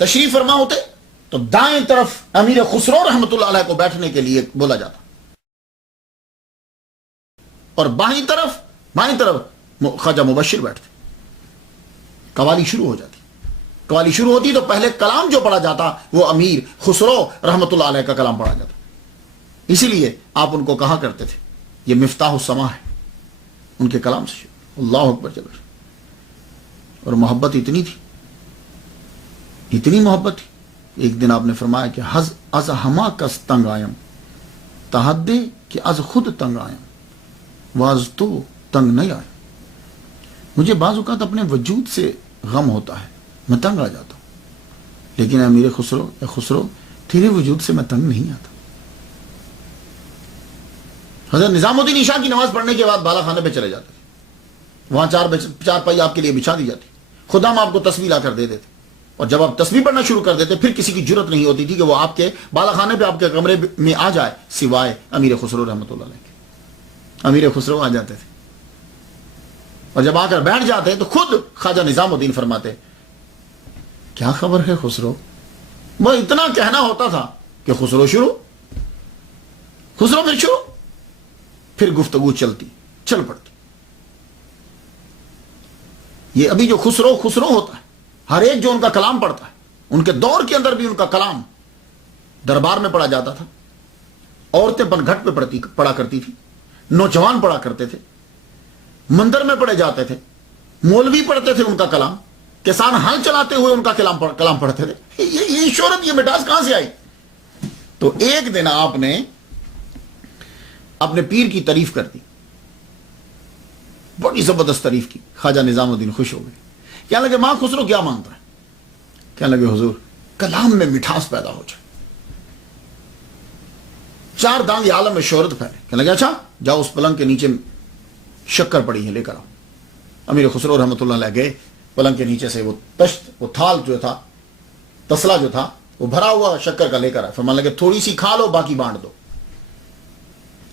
تشریف فرما ہوتے تو دائیں طرف امیر خسرو رحمۃ اللہ علیہ کو بیٹھنے کے لیے بولا جاتا، اور بائیں طرف خواجہ مبشر بیٹھتے، قوالی شروع ہو جاتی، قوالی شروع ہوتی تو پہلے کلام جو پڑھا جاتا وہ امیر خسرو رحمۃ اللہ علیہ کا کلام پڑھا جاتا. اسی لیے آپ ان کو کہا کرتے تھے یہ مفتاح السما ہے، ان کے کلام سے شروع. اللہ اکبر چل رہا. اور محبت اتنی تھی، اتنی محبت تھی. ایک دن آپ نے فرمایا کہ از ہما کس تنگ آیم تحدے کہ از خود تنگ آیم واز تو تنگ نہیں آیا. مجھے بعض اوقات اپنے وجود سے غم ہوتا ہے، میں تنگ آ جاتا ہوں، لیکن اے میرے خسرو، اے خسرو تیرے وجود سے میں تنگ نہیں آتا. حضرت نظام الدین عشاء کی نماز پڑھنے کے بعد بالا خانے پہ چلے جاتے تھے، وہاں چار پائی آپ کے لیے بچھا دی جاتی، خدا ہم آپ کو تسبیح لا کر دے دیتے، اور جب آپ تسبیح پڑھنا شروع کر دیتے پھر کسی کی جرت نہیں ہوتی تھی کہ وہ آپ کے بالا خانے پہ آپ کے کمرے میں آ جائے سوائے امیر خسرو رحمۃ اللہ علیہ کے. امیر خسرو آ جاتے تھے، اور جب آ کر بیٹھ جاتے تو خود خواجہ نظام الدین فرماتے کیا خبر ہے خسرو. وہ اتنا کہنا ہوتا تھا کہ خسرو پھر شروع، پھر گفتگو چل پڑتی. یہ ابھی جو خسرو ہوتا ہے، ہر ایک جو ان کا کلام پڑھتا ہے، ان کے دور کے اندر بھی ان کا کلام دربار میں پڑھا جاتا تھا. عورتیں پن گھٹ پہ پڑھا کرتی تھی، نوجوان پڑھا کرتے تھے، مندر میں پڑھے جاتے تھے، مولوی پڑھتے تھے ان کا کلام، کسان ہل چلاتے ہوئے ان کا کلام پڑھتے تھے. یہ شہرت، یہ مٹاس کہاں سے آئی؟ تو ایک دن آپ نے اپنے پیر کی تعریف کر دی، بڑی زبردست تعریف کی. خواجہ نظام الدین خوش ہو گئے، کہنے لگے ماں خسرو کیا مانگتا ہے؟ کہنے لگے حضور کلام میں مٹھاس پیدا ہو جائے، 4 دانگ عالم میں شہرت پھیلے. کہنے لگے اچھا جاؤ اس پلنگ کے نیچے شکر پڑی ہے لے کر آؤ. امیر خسرو رحمۃ اللہ علیہ گئے، پلنگ کے نیچے سے وہ تھال جو تھا، تسلا جو تھا وہ بھرا ہوا شکر کا لے کر آئے. فرمانے لگے تھوڑی سی کھا لو باقی بانٹ دو.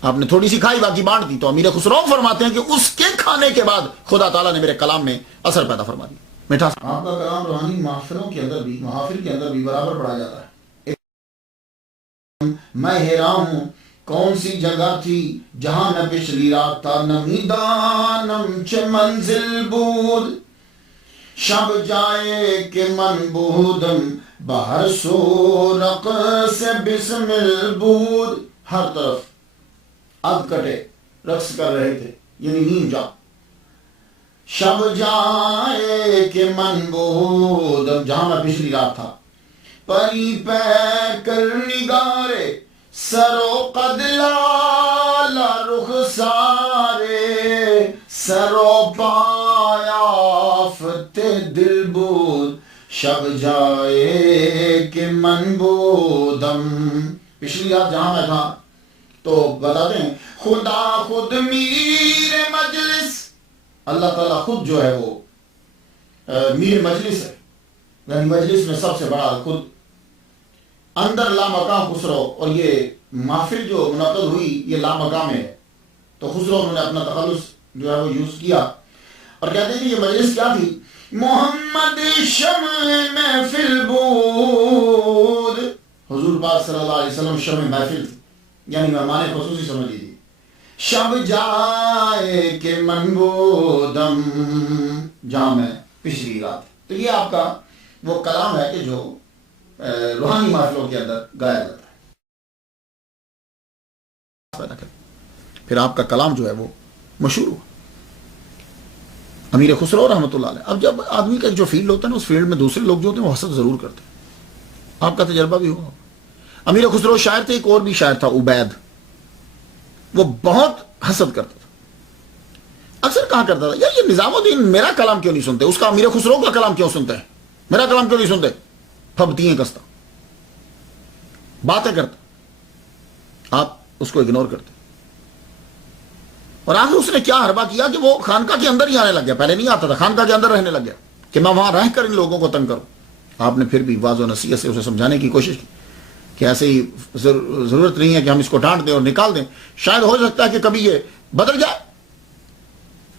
آپ نے تھوڑی سی کھائی باقی بانٹ دی. تو امیر خسرو فرماتے ہیں کہ اس کے کھانے کے بعد خدا تعالیٰ نے میرے کلام میں اثر پیدا فرما دیا، میٹھا. آپ کا کلام روحانی محافلوں کے اندر بھی برابر پڑھا جاتا ہے. میں حیران ہوں کون سی جگہ تھی جہاں نہ پچھلی رات تھا نہ میدانم چه منزل بود، شب جائے کہ من بودم باہر سو رقص بسمل بود. ہر طرف اد کٹے رقص کر رہے تھے، یعنی نیم جا. شب جائے کہ من بودم، جہاں میں پچھلی رات تھا. پری پہ کر نگارے سرو قد لالا رخ سارے، سرو پایا فتح دل بود، شب جائے کہ من بودم. پچھلی رات جہاں میں تھا تو بتاتے ہیں خدا خود میر مجلس، اللہ تعالیٰ خود جو ہے وہ میر مجلس ہے، یعنی مجلس میں سب سے بڑا خود. اندر لامقام خسرو، اور یہ محفل جو منعقد ہوئی یہ لامقام ہے. تو خسرو انہوں نے اپنا تخلص جو ہے وہ یوز کیا اور کہتے ہیں کہ یہ مجلس کیا تھی؟ محمد شمع محفل بود. حضور پاک صلی اللہ علیہ وسلم شمع محفل تھی، یعنی مہمان خصوصی سمجھ لیجیے. شب جائے کہ من بودم، جہاں میں پچھلی رات. تو یہ آپ کا وہ کلام ہے کہ جو روحانی محفلوں کے اندر گایا جاتا ہے. پھر آپ کا کلام جو ہے وہ مشہور ہوا. امیر خسرو رحمۃ اللہ علیہ. اب جب آدمی کا جو فیلڈ ہوتا ہے نا، اس فیلڈ میں دوسرے لوگ جو ہوتے ہیں وہ حسد ضرور کرتے ہیں. آپ کا تجربہ بھی ہوا. امیر خسرو شاعر تھے، ایک اور بھی شاعر تھا عبید، وہ بہت حسد کرتا تھا. اکثر کہا کرتا تھا یار یہ نظام الدین میرا کلام کیوں نہیں سنتے، اس کا امیر خسرو کا کلام کیوں سنتے ہیں، میرا کلام کیوں نہیں سنتے. پھبتیاں کستا، باتیں کرتا، آپ اس کو اگنور کرتے. اور آخر اس نے کیا حربہ کیا کہ وہ خانقاہ کے اندر ہی آنے لگ گیا. پہلے نہیں آتا تھا، خانقاہ کے اندر رہنے لگ گیا کہ میں وہاں رہ کر ان لوگوں کو تنگ کروں. آپ نے پھر بھی واضح و نصیحت سے اسے سمجھانے کی کوشش کی کہ ایسے ہی ضرورت نہیں ہے کہ ہم اس کو ڈانٹ دیں اور نکال دیں، شاید ہو سکتا ہے کہ کبھی یہ بدل جائے.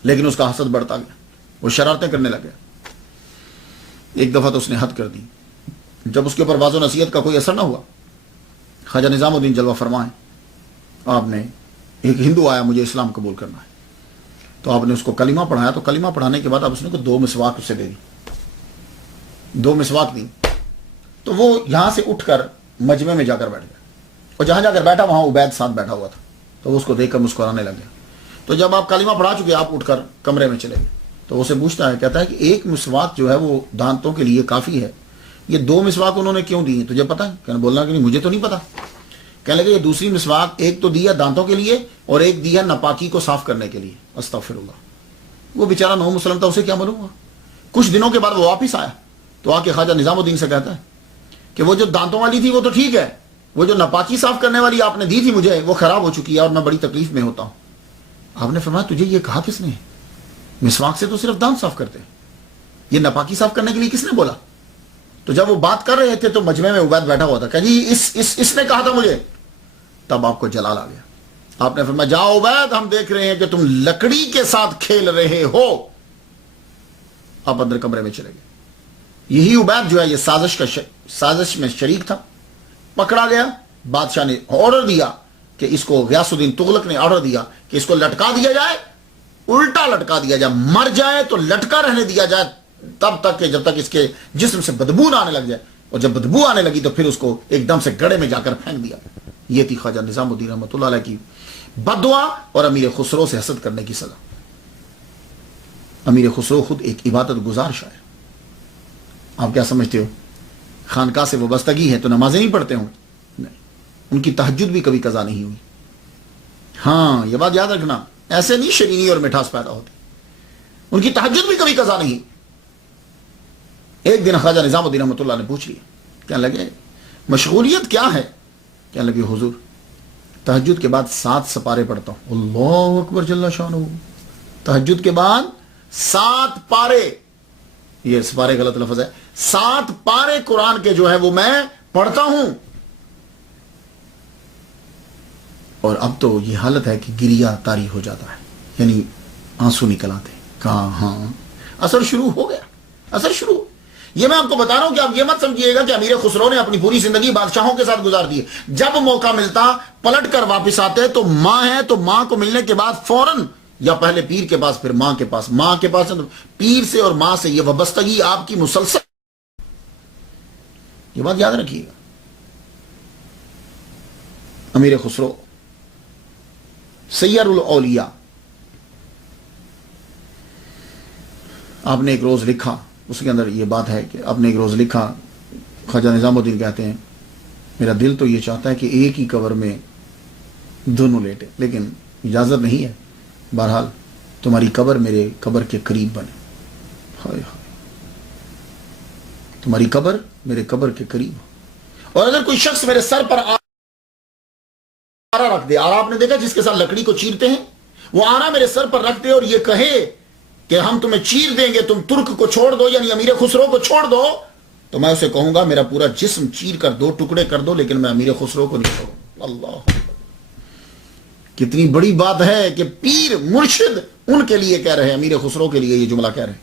لیکن اس کا حسد بڑھتا گیا، وہ شرارتیں کرنے لگ گیا. ایک دفعہ تو اس نے حد کر دی، جب اس کے اوپر واضح نصیحت کا کوئی اثر نہ ہوا، خواجہ نظام الدین جلوہ فرما ہے، آپ نے، ایک ہندو آیا مجھے اسلام قبول کرنا ہے، تو آپ نے اس کو کلمہ پڑھایا، تو کلمہ پڑھانے کے بعد آپ اس نے کو 2 مسواک اسے دے دی، 2 مسواک دی، تو وہ یہاں سے اٹھ کر مجمع میں جا کر بیٹھ گیا، اور جہاں جا کر بیٹھا وہاں عبید ساتھ بیٹھا ہوا تھا، تو وہ اس کو دیکھ کر مسکرانے لگ گیا۔ تو جب آپ کلمہ پڑھا چکے آپ اٹھ کر کمرے میں چلے گئے، تو وہ اسے پوچھتا ہے، کہتا ہے کہ 1 مسواک جو ہے وہ دانتوں کے لیے کافی ہے، یہ 2 مسواک انہوں نے کیوں دی ہیں تجھے پتہ ہے؟ کہنے بولنا کہ نہیں مجھے تو نہیں پتا۔ کہنے لگے یہ دوسری مسواک ایک تو دیا دانتوں کے لیے اور ایک دیا ناپاکی کو صاف کرنے کے لیے، استغفر اللہ۔ وہ بیچارہ نو مسلم تھا، اسے کیا معلوم ہوا؟ کچھ دنوں کے بعد وہ واپس آیا تو آ کے خواجہ نظام الدین سے کہتا ہے کہ وہ جو دانتوں والی تھی وہ تو ٹھیک ہے، وہ جو ناپاکی صاف کرنے والی آپ نے دی تھی مجھے وہ خراب ہو چکی ہے اور میں بڑی تکلیف میں ہوتا ہوں۔ آپ نے فرمایا تجھے یہ کہا کس نے؟ مسواک سے تو صرف دانت صاف کرتے ہیں، یہ ناپاکی صاف کرنے کے لیے کس نے بولا؟ تو جب وہ بات کر رہے تھے تو مجمع میں عبید بیٹھا ہوا تھا کہ جی اس نے کہا تھا مجھے۔ تب آپ کو جلال آ گیا، آپ نے فرمایا جاؤ عبید، ہم دیکھ رہے ہیں کہ تم لکڑی کے ساتھ کھیل رہے ہو۔ آپ اندر کمرے میں چلے گئے۔ یہی عبید جو ہے یہ سازش میں شریک تھا، پکڑا گیا۔ بادشاہ نے آرڈر دیا کہ اس کو، غیاث الدین تغلق نے آرڈر دیا کہ اس کو لٹکا دیا جائے، الٹا لٹکا دیا جائے، مر جائے تو لٹکا رہنے دیا جائے تب تک کہ جب تک اس کے جسم سے بدبو نہ آنے لگ جائے، اور جب بدبو آنے لگی تو پھر اس کو ایک دم سے گڑھے میں جا کر پھینک دیا۔ یہ تھی خواجہ نظام الدین رحمۃ اللہ علیہ کی بد دعا اور امیر خسرو سے حسد کرنے کی سزا۔ امیر خسرو خود ایک عبادت گزار شاعر، آپ کیا سمجھتے ہو خانقاہ سے وابستگی ہے تو نمازیں نہیں پڑھتے ہوں؟ نہیں، ان کی تہجد بھی کبھی قضا نہیں ہوئی۔ ہاں یہ بات یاد رکھنا، ایسے نہیں شرینی اور مٹھاس پیدا ہوتی، ان کی تہجد بھی کبھی قضا نہیں۔ ایک دن خواجہ نظام الدین رحمۃ اللہ نے پوچھ لیا، کہنے لگے مشغولیت کیا ہے؟ کہنے لگے حضور تہجد کے بعد 7 سپارے پڑھتا ہوں۔ اللہ اکبر جل شانہ، تہجد کے بعد 7 پارے، یہ سپارے غلط لفظ ہے، 7 پارے قرآن کے جو ہے وہ میں پڑھتا ہوں۔ اور اب تو یہ حالت ہے کہ گریا طاری ہو جاتا ہے، یعنی آنسو نکل آتے ہیں۔ کہاں ہاں اثر شروع ہو گیا، اثر شروع۔ یہ میں آپ کو بتا رہا ہوں کہ آپ یہ مت سمجھیے گا کہ امیر خسرو نے اپنی پوری زندگی بادشاہوں کے ساتھ گزار دی ہے۔ جب موقع ملتا پلٹ کر واپس آتے تو ماں ہے تو ماں کو ملنے کے بعد فوراً یا پہلے پیر کے پاس پھر ماں کے پاس، ماں کے پاس پیر سے اور ماں سے، یہ وابستگی آپ کی مسلسل۔ یہ بات یاد رکھیے گا۔ امیر خسرو سیر الاولیاء، آپ نے ایک روز لکھا، اس کے اندر یہ بات ہے کہ آپ نے ایک روز لکھا، خواجہ نظام الدین کہتے ہیں میرا دل تو یہ چاہتا ہے کہ ایک ہی قبر میں دونوں لیٹے، لیکن اجازت نہیں ہے، بہرحال تمہاری قبر میرے قبر کے قریب بنے۔ ہائے ہائے، تمہاری قبر میرے قبر کے قریب ہو۔ اور اگر کوئی شخص میرے سر پر آرا رکھ دے، آرا آپ نے دیکھا جس کے ساتھ لکڑی کو چیرتے ہیں، وہ آرا میرے سر پر رکھ دے اور یہ کہے کہ ہم تمہیں چیر دیں گے، تم ترک کو چھوڑ دو، یعنی امیر خسرو کو چھوڑ دو، تو میں اسے کہوں گا میرا پورا جسم چیر کر 2 ٹکڑے کر دو، لیکن میں امیر خسرو کو نہیں چھوڑوں۔ اللہ، کتنی بڑی بات ہے کہ پیر مرشد ان کے لیے کہہ رہے ہیں، امیر خسرو کے لیے یہ جملہ کہہ رہے ہیں،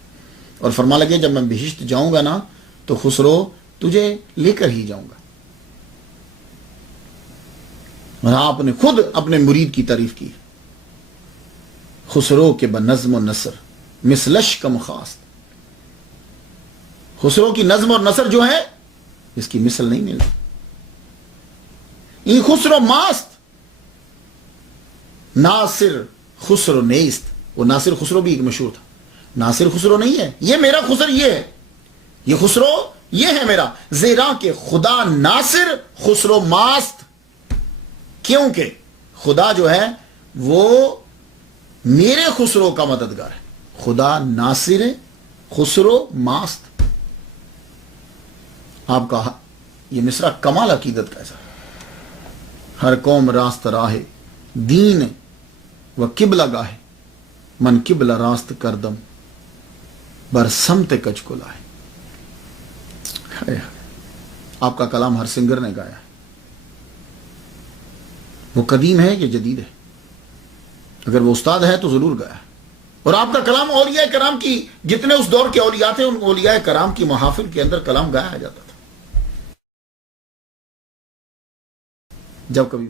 اور فرما لگے جب میں بہشت جاؤں گا نا تو خسرو تجھے لے کر ہی جاؤں گا۔ اور آپ نے خود اپنے مرید کی تعریف کی، خسرو کے بنظم و نثر مثلش کم خاص، خسرو کی نظم اور نثر جو ہے اس کی مثل نہیں ملتی۔ این خسرو ماست ناصر خسرو نیست، وہ ناصر خسرو بھی ایک مشہور تھا، ناصر خسرو نہیں ہے، یہ میرا خسر یہ ہے، یہ خسرو یہ ہے میرا، زیرا کہ خدا ناصر خسرو ماست، کیونکہ خدا جو ہے وہ میرے خسرو کا مددگار ہے، خدا ناصر خسرو ماست۔ آپ کا یہ مصرع کمال عقیدت کا ایسا، ہر قوم راست راہ دین و قبلہ گاہ، من قبلہ راست کردم بر سمت کچ کو لائے۔ آپ کا کلام ہر سنگر نے گایا ہے، وہ قدیم ہے یا جدید ہے؟ اگر وہ استاد ہے تو ضرور گایا ہے۔ اور آپ کا کلام اولیاء کرام کی، جتنے اس دور کے اولیاء تھے ان اولیاء کرام کی محافل کے اندر کلام گایا جاتا تھا۔ جب کبھی